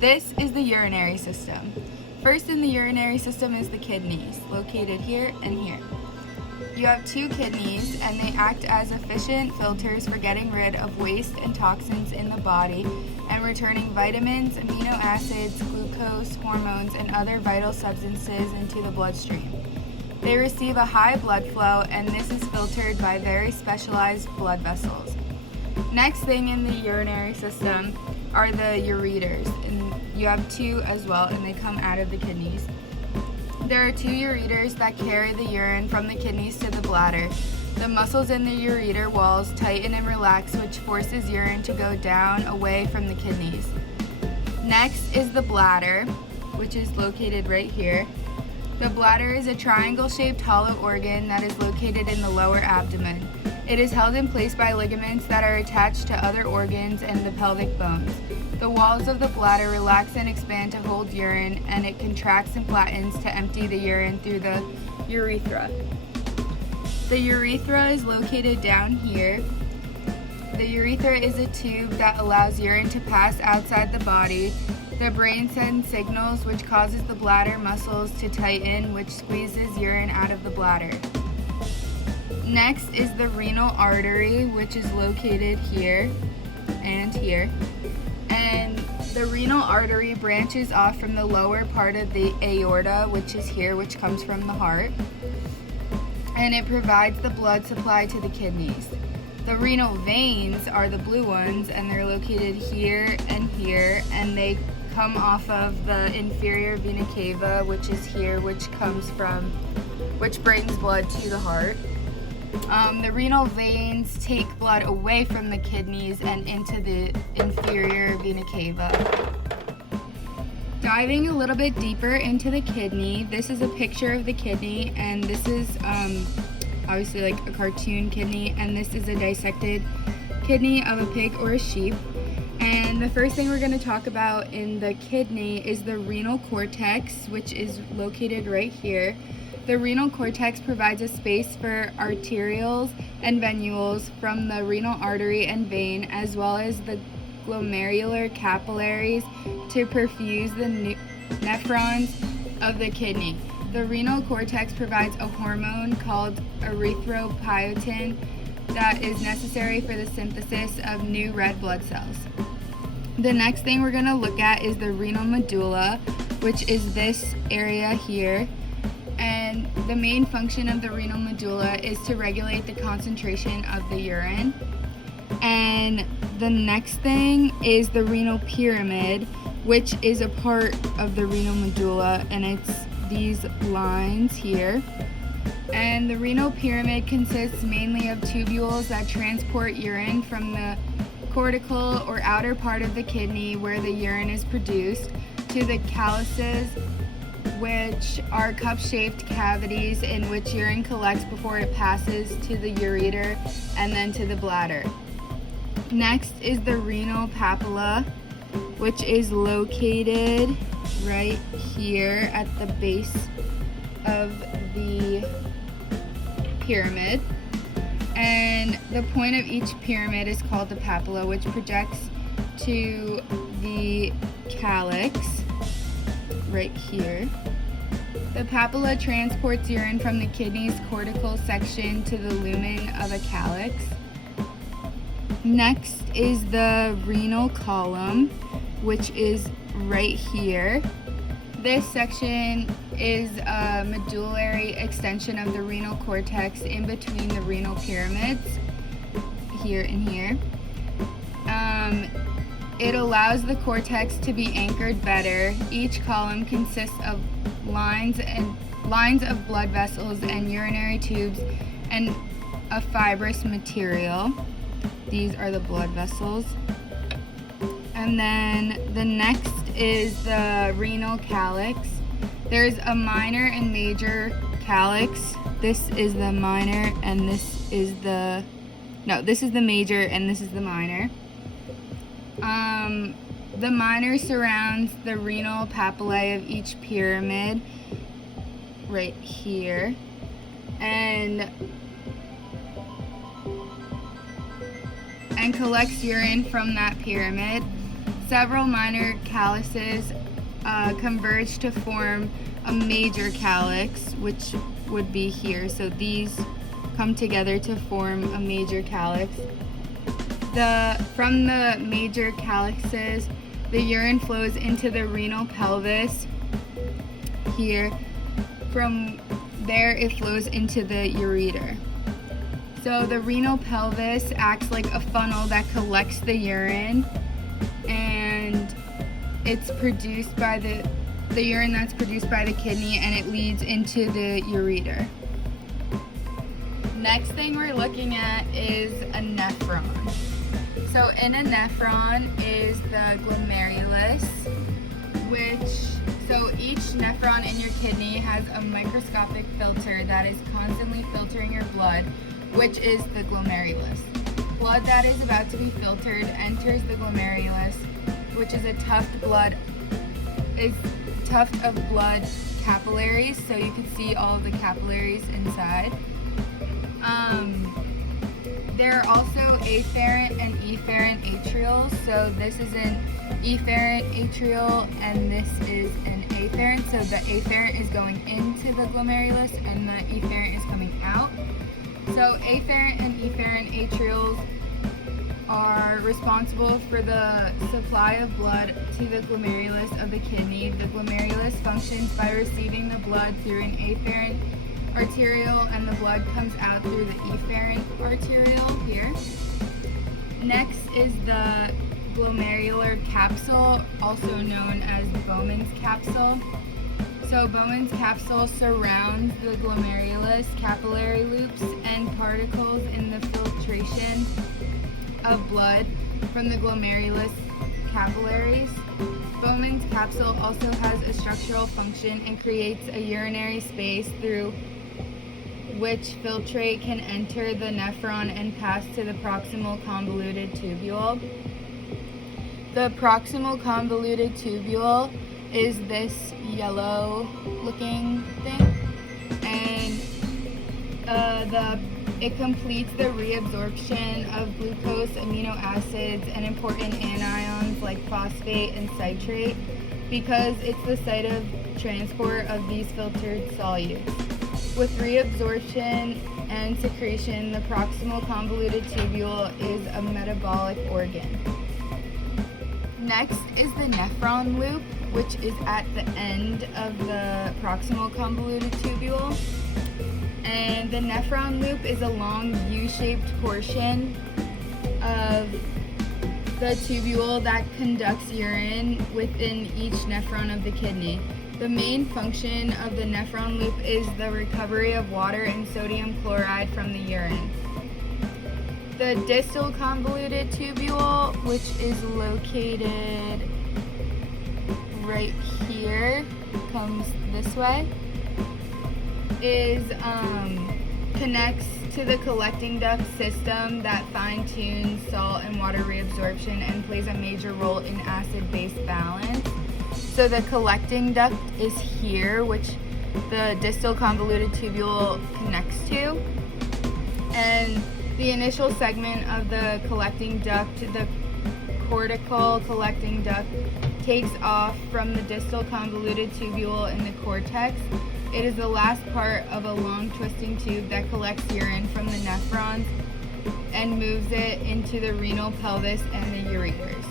This is the urinary system. First in the urinary system is the kidneys, located here and here. You have two kidneys, and they act as efficient filters for getting rid of waste and toxins in the body and returning vitamins, amino acids, glucose, hormones, and other vital substances into the bloodstream. They receive a high blood flow, and this is filtered by very specialized blood vessels. Next thing in the urinary system are the ureters, and you have two as well, and they come out of the kidneys. There are two ureters that carry the urine from the kidneys to the bladder. The muscles in the ureter walls tighten and relax, which forces urine to go down away from the kidneys. Next is the bladder, which is located right here. The bladder is a triangle-shaped hollow organ that is located in the lower abdomen. It is held in place by ligaments that are attached to other organs and the pelvic bones. The walls of the bladder relax and expand to hold urine, and it contracts and flattens to empty the urine through the urethra. The urethra is located down here. The urethra is a tube that allows urine to pass outside the body. The brain sends signals which causes the bladder muscles to tighten, which squeezes urine out of the bladder. Next is the renal artery, which is located here and here. And the renal artery branches off from the lower part of the aorta, which is here, which comes from the heart. And it provides the blood supply to the kidneys. The renal veins are the blue ones, and they're located here, and they come off of the inferior vena cava, which is here, which brings blood to the heart. The renal veins take blood away from the kidneys and into the inferior vena cava. Diving a little bit deeper into the kidney, this is a picture of the kidney, and this is obviously like a cartoon kidney, and this is a dissected kidney of a pig or a sheep. And the first thing we're going to talk about in the kidney is the renal cortex, which is located right here. The renal cortex provides a space for arterioles and venules from the renal artery and vein, as well as the glomerular capillaries to perfuse the nephrons of the kidney. The renal cortex provides a hormone called erythropoietin that is necessary for the synthesis of new red blood cells. The next thing we're going to look at is the renal medulla, which is this area here. And the main function of the renal medulla is to regulate the concentration of the urine. And the next thing is the renal pyramid, which is a part of the renal medulla, and it's these lines here. And the renal pyramid consists mainly of tubules that transport urine from the cortical or outer part of the kidney, where the urine is produced, to the calyces, which are cup-shaped cavities in which urine collects before it passes to the ureter and then to the bladder. Next is the renal papilla, which is located right here at the base of the pyramid. And the point of each pyramid is called the papilla, which projects to the calyx right here. The papilla transports urine from the kidney's cortical section to the lumen of a calyx. Next is the renal column, which is right here. This section is a medullary extension of the renal cortex in between the renal pyramids, here and here. It allows the cortex to be anchored better. Each column consists of lines of blood vessels and urinary tubes and a fibrous material. These are the blood vessels. And then the next is the renal calyx. There's a minor and major calyx. This is the minor and this is the major and this is the minor. The minor surrounds the renal papillae of each pyramid right here, and collects urine from that pyramid. several minor calyces converge to form a major calyx, which would be here. So these come together to form a major calyx. From the major calyxes, the urine flows into the renal pelvis here. From there, it flows into the ureter. So the renal pelvis acts like a funnel that collects the urine, and it's produced by the urine that's produced by the kidney, and it leads into the ureter. Next thing we're looking at is a nephron. So in a nephron is the glomerulus, so each nephron in your kidney has a microscopic filter that is constantly filtering your blood, which is the glomerulus. Blood that is about to be filtered enters the glomerulus, which is a tuft of blood capillaries, so you can see all of the capillaries inside. There are also afferent and efferent atrials. So this is an efferent atrial and this is an afferent. So the afferent is going into the glomerulus and the efferent is coming out. So afferent and efferent atrials are responsible for the supply of blood to the glomerulus of the kidney. The glomerulus functions by receiving the blood through an afferent arteriole, and the blood comes out through the efferent arteriole here. Next is the glomerular capsule, also known as Bowman's capsule. So Bowman's capsule surrounds the glomerulus, capillary loops, and particles in the filtration of blood from the glomerulus capillaries. Bowman's capsule also has a structural function and creates a urinary space through which filtrate can enter the nephron and pass to the proximal convoluted tubule. The proximal convoluted tubule is this yellow looking thing, and it completes the reabsorption of glucose, amino acids, and important anions like phosphate and citrate because it's the site of transport of these filtered solutes. With reabsorption and secretion, the proximal convoluted tubule is a metabolic organ. Next is the nephron loop, which is at the end of the proximal convoluted tubule. And the nephron loop is a long U-shaped portion of the tubule that conducts urine within each nephron of the kidney. The main function of the nephron loop is the recovery of water and sodium chloride from the urine. The distal convoluted tubule, which is located right here, comes this way, connects to the collecting duct system that fine-tunes salt and water reabsorption and plays a major role in acid-base balance. So the collecting duct is here, which the distal convoluted tubule connects to. And the initial segment of the collecting duct, the cortical collecting duct, takes off from the distal convoluted tubule in the cortex. It is the last part of a long twisting tube that collects urine from the nephrons and moves it into the renal pelvis and the ureters.